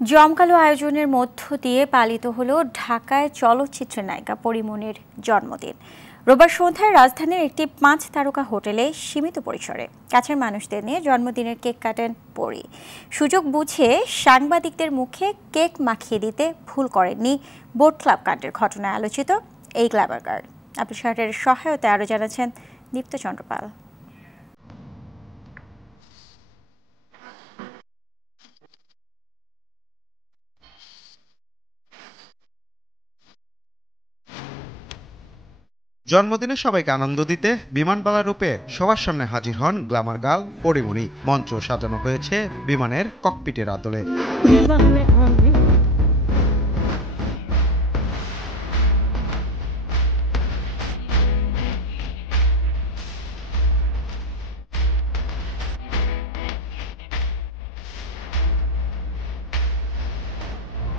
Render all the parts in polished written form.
জমকালো আয়োজনের মধ্য দিয়ে পালিত হলো ঢাকায় চলচ্চিত্রের নায়িকা পরীমনির জন্মদিন। রোববার সন্ধ্যায় রাজধানীর একটি 5 তারকা হোটেলে সীমিত পরিসরে কাছের মানুষদের নিয়ে জন্মদিনের কেক কাটেন পরী। সুযোগ বুঝে সাংবাদিকদের মুখে কেক মাখিয়ে দিতে ভুল করেননি বোট ক্লাব কাণ্ডের ঘটনায় আলোচিত এই গ্ল্যামার গার্ল। আব্দুল শাহরের সহায়তায় আরও জানাচ্ছেন দীপ্ত চন্দ্রপাল। জন্মদিনে সবাইকে আনন্দ দিতে বিমানবালা রূপে সবার সামনে হাজির হন গ্ল্যামার গার্ল পরীমনি। মঞ্চ সাজানো হয়েছে বিমানের ককপিটের আদলে।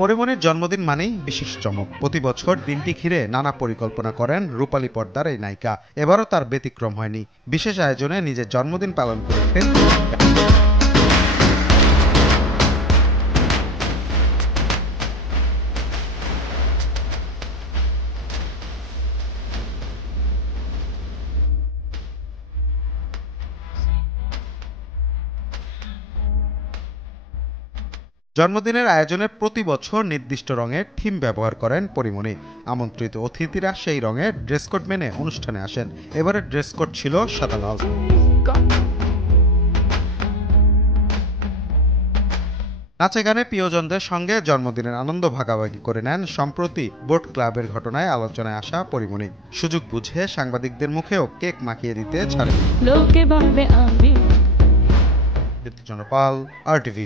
পরীমনির জন্মদিন মানেই বিশেষ চমক। প্রতি বছর দিনটি ঘিরে নানা পরিকল্পনা করেন রূপালী পর্দার এই নায়িকা। এবারও তার ব্যতিক্রম হয়নি। বিশেষ আয়োজনে নিজের জন্মদিন পালন করেছেন। জন্মদিনের আয়োজনে প্রতি বছর নির্দিষ্ট রঙের থিম ব্যবহার করেন পরীমনি। আমন্ত্রিত অতিথিরা সেই রঙের ড্রেস কোড মেনে অনুষ্ঠানে আসেন। এবারের ড্রেস কোড ছিল সাদা লাল। নাচে গানে প্রিয়জনদের সঙ্গে জন্মদিনের আনন্দ ভাগাভাগি করে নেন সম্প্রতি বোট ক্লাবের ঘটনায় আলোচনায় আসা পরীমনি। সুযোগ বুঝে সাংবাদিকদের মুখেও কেক মাখিয়ে দিতে ছাড়েন। লোকে ভাববে আমি। দীপ্ত চন্দ্রপাল, RTV।